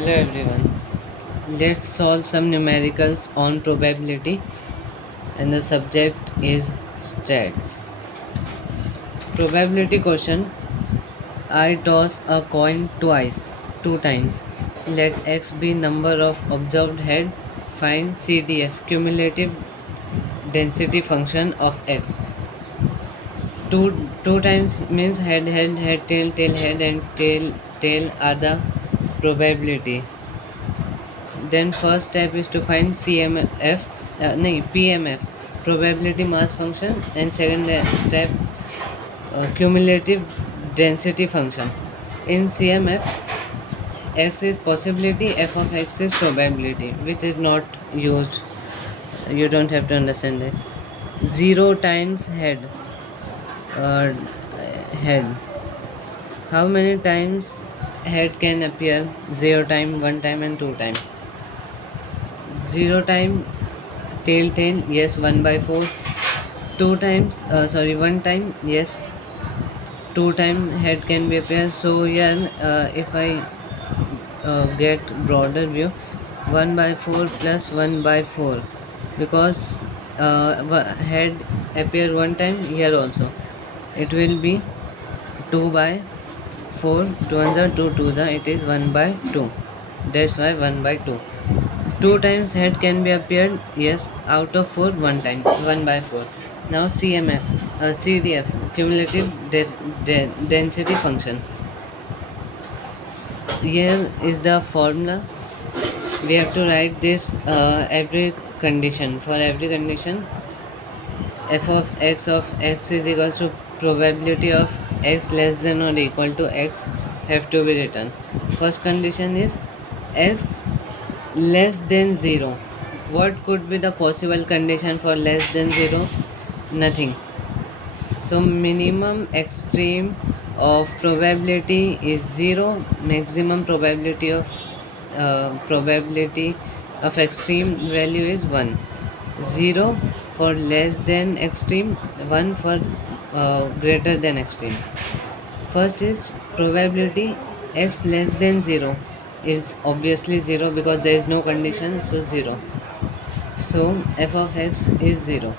Hello everyone. Let's solve some numericals on probability and the subject is stats. Probability question. I toss a coin two times. Let x be number of observed head. Find CDF cumulative density function of x. Two times means head head and tail are the probability. Then first step is to find CMF, PMF, probability mass function, and second step cumulative density function. In CMF, x is possibility, f of x is probability, which is not used. You don't have to understand it. 0 times uh, head. How many times head can appear? 0 time, 1 time, and 2 time. 0 time tail, yes, 1 by 4. 2 times, 1 time, yes, 2 time head can be appear. So here if I get broader view, 1 by 4 plus 1 by 4, because head appear 1 time here also, it will be 2 by 4, 2 ones are 2 twos are, it is 1 by 2, that's why 1 by 2. 2 times head can be appeared, yes, out of 4, 1 time, 1 by 4. Now CMF, CDF, cumulative density function. Here is the formula. We have to write this every condition. For every condition, f of x is equals to probability of x less than or equal to x have to be written. First condition is x less than 0. What could be the possible condition for less than 0? Nothing. So minimum extreme of probability is 0, maximum probability of extreme value is 1. 0 for less than extreme, 1 for greater than extreme. First is probability x less than 0 is obviously 0 because there is no condition, so 0. So f of x is 0.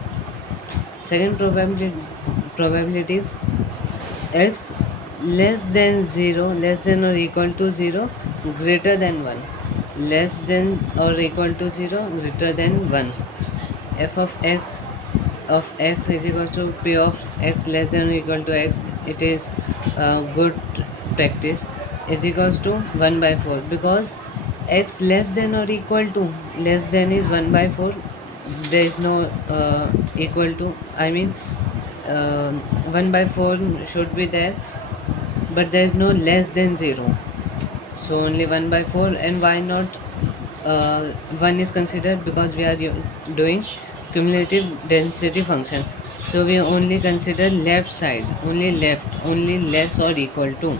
Second probability is x less than 0, less than or equal to 0, greater than 1. Less than or equal to 0, greater than 1. F of x is equal to p of x less than or equal to x. It is good practice, is equals to 1 by 4, because x less than or equal to, less than is 1 by 4, there is no equal to, I mean 1 by 4 should be there, but there is no less than 0, so only 1 by 4. And why not 1 is considered? Because we are doing cumulative density function, so we only consider left side, only less or equal to,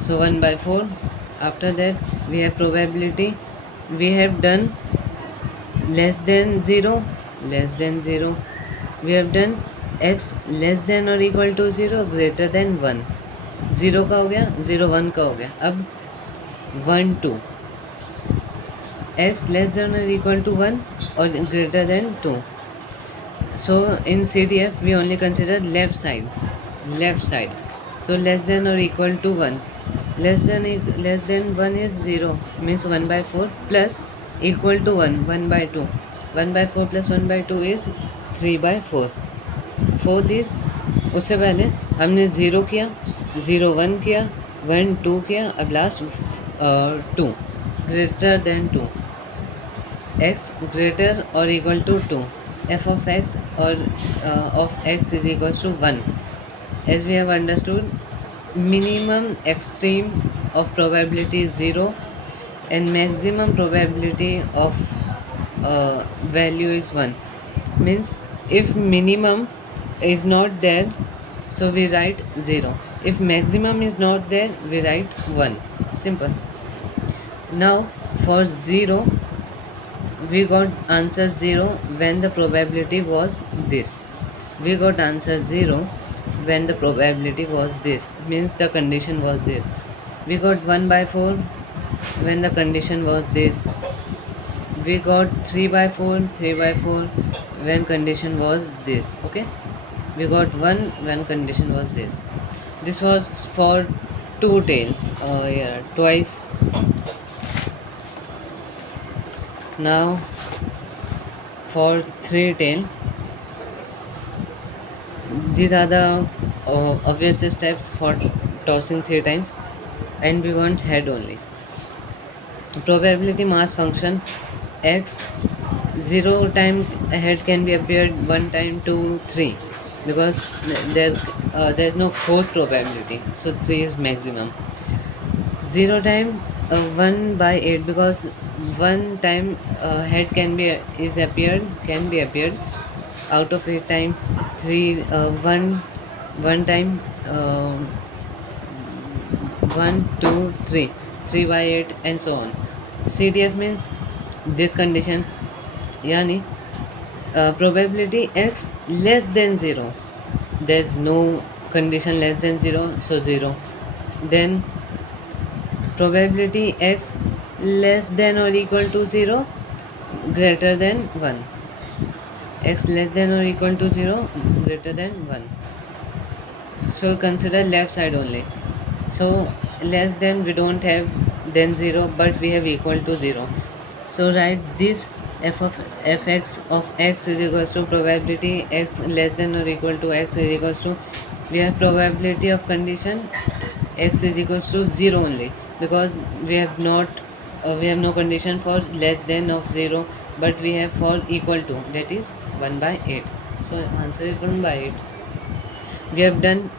so 1 by 4. After that we have probability. We have done less than 0, we have done x less than or equal to 0, greater than 1. 0 का हो गया, 0 1 का हो गया. अब 1 2, x less than or equal to 1 or greater than 2. So in CDF we only consider left side. So less than or equal to 1, less than 1 is 0, means 1 by 4, plus equal to 1 by 2. 1 by 4 plus 1 by 2 is 3 by 4. Fourth is, उससे पहले हमने 0 किया, 0 1 किया, 1 2 किया, अब last 2, greater than 2. x greater or equal to 2. f of x or of x is equals to 1. As we have understood, minimum extreme of probability is 0 and maximum probability of value is 1. Means if minimum is not there, so we write 0. If maximum is not there, we write 1. Simple. Now for 0, we got answer 0 when the probability was this. We got answer 0 when the probability was this, means the condition was this. We got 1 by 4 when the condition was this. We got 3 by 4, 3 by 4 when condition was this. Okay, we got 1 when condition was this. This was for two tail. Yeah, twice. Now for three tail, these are the obvious steps for tossing three times, and we want head only. Probability mass function x, 0 time head can be appeared, 1 time 2 3, because there is no fourth probability, so 3 is maximum. 0 time 1 by 8, because 1 time head can be appeared out of 8 time. 3 1 time 1 2 3, 3 by 8, and so on. CDF means this condition, yani probability x less than 0. There's no condition less than 0, so 0. Then probability x less than or equal to 0, greater than 1. X less than or equal to 0, greater than 1. So consider left side only. So less than we don't have, then 0, but we have equal to 0. So write this f of fx of x is equals to probability x less than or equal to x is equals to, we have probability of condition x is equals to 0 only, because we have no condition for less than of 0, but we have for equal to, that is 1 by 8. So answer is 1 by 8. We have done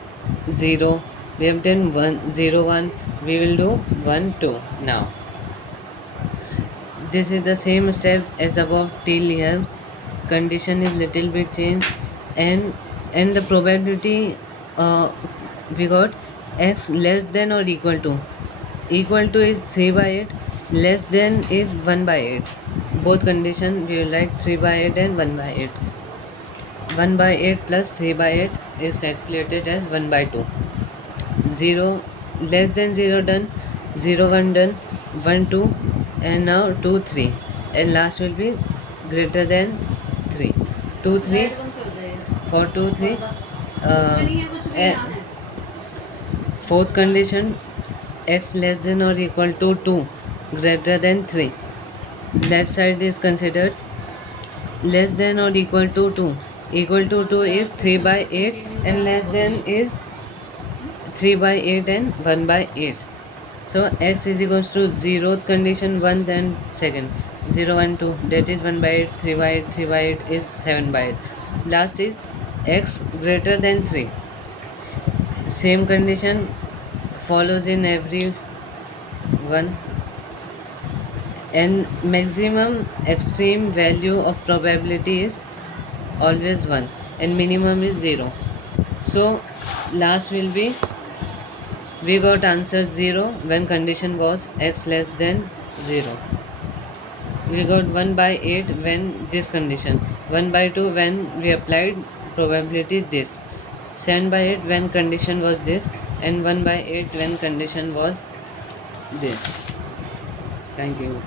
0, we have done 1 0 1, we will do 1 2 now. This is the same step as above till here. Condition is little bit changed, and the probability we got x less than or equal to. Equal to is 3 by 8, less than is 1 by 8. Both condition we will write 3 by 8 and 1 by 8. 1 by 8 plus 3 by 8 is calculated as 1 by 2. 0 less than 0 done, 0 1 done, 1 2, and now 2 3, and last will be greater than 3. 2 3 for 2 3. uh, Fourth condition, x less than or equal to 2, greater than 3. Left side is considered less than or equal to 2. Equal to 2 is 3 by 8, and less than is 3 by 8 and 1 by 8. So x is equals to 0th condition 1, then second 0 1 2, that is 1 by 8, 3 by 8, 3 by 8 is 7 by 8. Last is x greater than 3. Same condition follows in every one, and maximum extreme value of probability is always 1, and minimum is 0. So last will be, we got answer 0 when condition was x less than 0. We got 1 by 8 when this condition, 1 by 2 when we applied probability this, 7 by 8 when condition was this, and 1 by 8 when condition was this. Thank you.